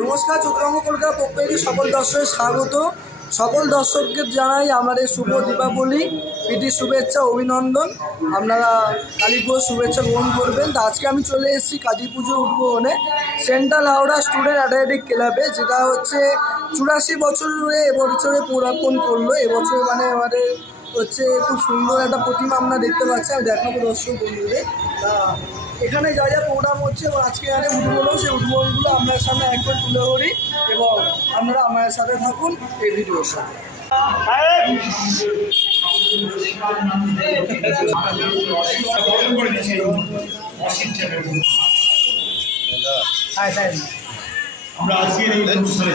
নমস্কার, চতুরঙ্গ কলকাতার পক্ষ থেকে সকল দর্শকের স্বাগত। সকল দর্শককে জানাই আমাদের শুভ দীপাবলি প্রীতি শুভেচ্ছা অভিনন্দন। আপনারা কালী পুজোর শুভেচ্ছা গ্রহণ করবেন। তো আজকে আমি চলে এসেছি কালী পুজোর উদ্বোধনে সেন্ট্রাল হাওড়া স্টুডেন্ট অ্যাথলেটিক ক্লাবে, যেটা হচ্ছে 84 বছরে এবছরে পদার্পণ করলো। এবছর মানে আমাদের হচ্ছে খুব সুন্দর একটা প্রতিমা আপনারা দেখতে পাচ্ছেন। আমি দেখাবো দর্শক বন্ধুদের। এখানে যা যা প্রোগ্রাম হচ্ছে এবং আজকে এখানে উদ্বোধন, সেই উদ্বোধনগুলো আপনার সামনে একবার তুলে ধরি এবং আপনারা আমার সাথে থাকুন এই ভিডিওর সাথে। আমরা আজকের এই অনুষ্ঠানে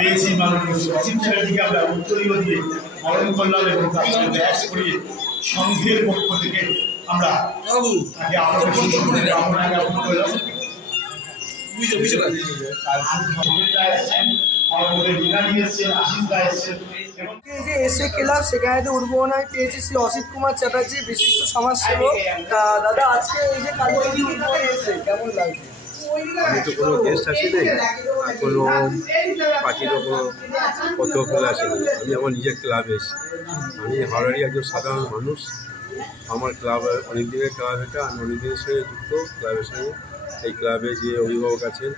পেয়েছি মাননীয় অসীম চ্যাটার্জিকে আমরা উত্তরীয় দিয়ে বরণ করলাম এবং তার সঙ্গে ব্যাস করিয়ে সংঘের পক্ষ থেকে আমরা তাকে আমরা জ্ঞাপন করলাম। এসে ক্লাব সেখানে উদ্বোধন আমি পেয়েছি শ্রী অসিত কুমার চ্যাটার্জি, বিশিষ্ট সমাজসেবক। দাদা, আজকে এই যে কালী পুজো উদ্বোধন এসে কেমন লাগছে? আমি তো কোনো গেস্ট আসিনি, কোনো পার্টিরও কোনো পত্র আসেনি। আমি আমার নিজের ক্লাবে এসেছি। আমি হাওড়ারই একজন সাধারণ মানুষ। আমার ক্লাব অনেক দিনের ক্লাব, এটা আমি অনেক দিনের সঙ্গে যুক্ত ক্লাবের সঙ্গে। এই ক্লাবে যে অভিভাবক আছেন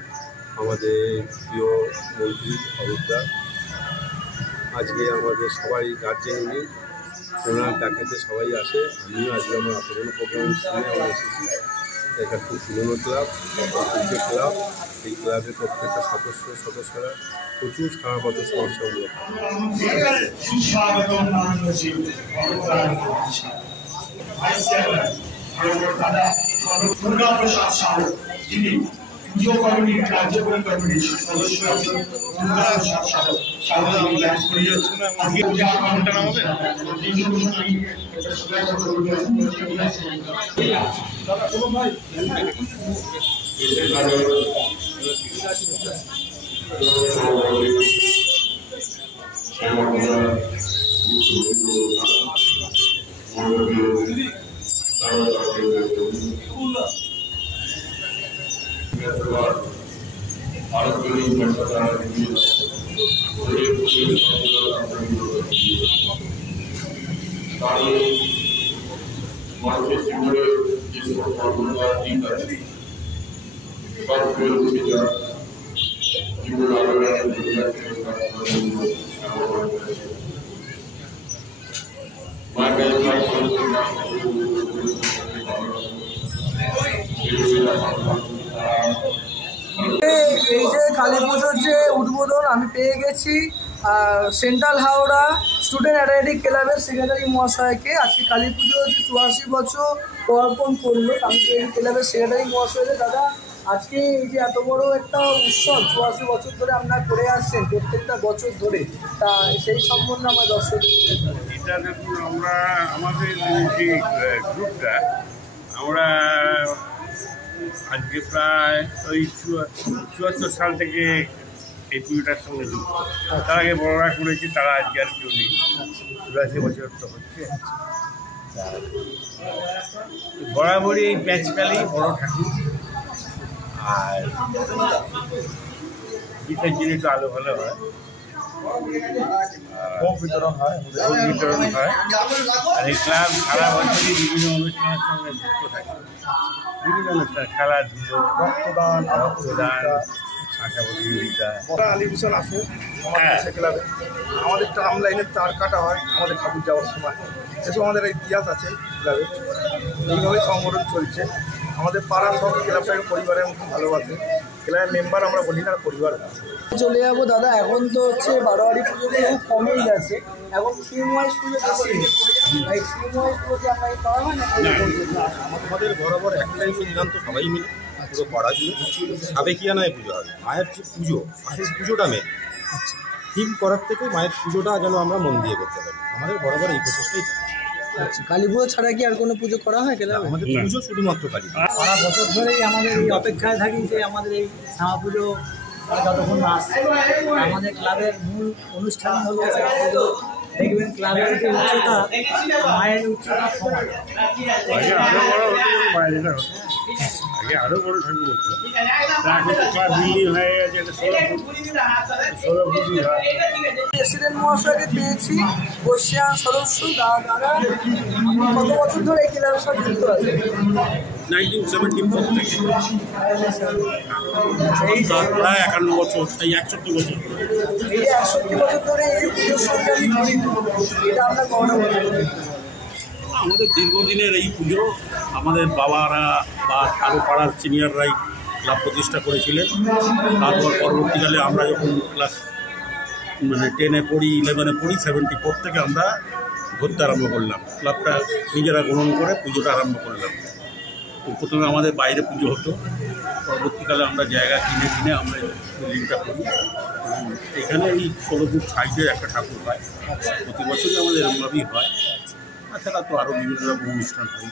আমাদের প্রিয় মন্ত্রী অরূপদা, আজকে আমাদের সবাই গার্জেন উনি, ওনার ডাকাতে সবাই আসে। আমিও আজকে আমার কোনো প্রোগ্রাম শুনে আমরা এসেছি। এটা খুব পুরনো ক্লাব, ঐতিহ্য ক্লাব। এই ক্লাবের প্রত্যেকটা সদস্যরা প্রচুর সারা বছর সমস্যাগুলো পুজো কমিটির কার্যকরী কমিটির সদস্য আছেন। এই যে কালী পুজোর যে উদ্বোধন আমি পেয়ে গেছি সেন্ট্রাল হাওড়া স্টুডেন্ট অ্যাথলেটিক ক্লাবের সেক্রেটারি মহাশয়কে। আজকে কালী পুজো হচ্ছে 84 বছর পদার্পণ করলো। আমি তো এই ক্লাবের সেক্রেটারি মহাশয়কে, দাদা আজকে এই যে এত বড় একটা উৎসব 84 বছর ধরে আপনারা করে আসছেন প্রত্যেকটা বছর ধরে, তা সেই সম্বন্ধে আমার দর্শক এটা দেখুন, আমরা আমাদের যে গ্রুপটা আমরা আজকে প্রায় ওই 74 সাল থেকে এই পুজোটার সঙ্গে যুক্ত। তার আগে বড়রা করেছি, তারা আজকে আর কেউ নেই। 84 বছর তো হচ্ছে। বরাবরই এই প্যাঁচকালি বড় ঠাকুর আর পিঠের জিনিস আলো ভালো হয়, ভোগ বিতরণ হয়। আর এই ক্লাব সারা বছরই বিভিন্ন অনুষ্ঠানের সঙ্গে যুক্ত থাকে। বিভিন্ন অনুষ্ঠান, খেলাধুলো, রক্তদান, আশা প্রতিযোগিতা। আলিভিশন আসে আমাদের ক্লাবে, আমাদের ট্রাম লাইনের তার কাটা হয় আমাদের ঠাকুর যাওয়ার সময়। এসব আমাদের ইতিহাস আছে ক্লাবে, এইভাবেই সংগঠন চলছে। আমাদের পাড়ার সব ক্লাবটাকে পরিবারের মতো ভালোবাসে। ক্লাবের মেম্বার আমরা বলি না, পরিবার। চলে যাবো দাদা। এখন তো হচ্ছে বারোয়ারি পুজো খুব কমেই গেছে, এখন থিম ওয়াইজ পুজো বেশি। এই থিম ওয়াইজ পুজো আপনাকে পাওয়া হয় না? আমাদের বরাবর একটাই সিদ্ধান্ত, সবাই মিলে পুরো পাড়া জুড়ে সাবেকিয়ানায় পুজো হবে। মায়ের যে পুজো, মায়ের পুজোটা মেন। আচ্ছা, থিম করার থেকে মায়ের পুজোটা যেন আমরা মন দিয়ে করতে পারি, আমাদের বরাবর এই প্রচেষ্টাই থাকে। আচ্ছা, কালী পুজো ছাড়া কি আর কোনো পুজো করা হয়? আমাদের পুজো শুধুমাত্র কালী। সারা বছর ধরেই আমাদের এই অপেক্ষায় থাকি যে আমাদের এই শ্যামা পুজো যতক্ষণ না আসছে। আমাদের ক্লাবের মূল অনুষ্ঠান হলো শ্যামা পুজো। দেখবেন ক্লাবের যে উচ্চতা, মায়ের উচ্চতা সমান। আগে আরও বড় ঠাকুর হতো, এখন তো ক্লাব বিল্ডিং হয়ে গেছে, এটা 16 ফুটি হয়। প্রেসিডেন্ট মহাশয়কে পেয়েছি, বর্ষিয়ান সদস্য দাদা। কত বছর ধরে এই ক্লাবের সাথে যুক্ত আছে? 1974 থেকে প্রায় 51 বছর, এই 61 বছর। এই 61 বছর ধরে এই পুজোর সঙ্গে আমি জড়িত, এটা আমরা কখনো বলতে পারি। আমাদের দীর্ঘদিনের এই পুজো, আমাদের বাবারা বা আরও পাড়ার সিনিয়ররাই ক্লাব প্রতিষ্ঠা করেছিলেন। তারপর পরবর্তীকালে আমরা যখন ক্লাস 10-এ পড়ি, 11-এ পড়ি, 74 থেকে আমরা ধরতে আরম্ভ করলাম। ক্লাবটা নিজেরা গ্রহণ করে পুজোটা আরম্ভ করলাম। প্রথমে আমাদের বাইরে পুজো হতো, পরবর্তীকালে আমরা জায়গা কিনে আমরা বিল্ডিংটা করি। এখানে এই 16 ফুট সাইজের একটা ঠাকুর হয়, প্রতি বছরই আমাদের এরকমভাবেই হয়। তাছাড়া তো আরও বিভিন্ন রকম অনুষ্ঠান হয়।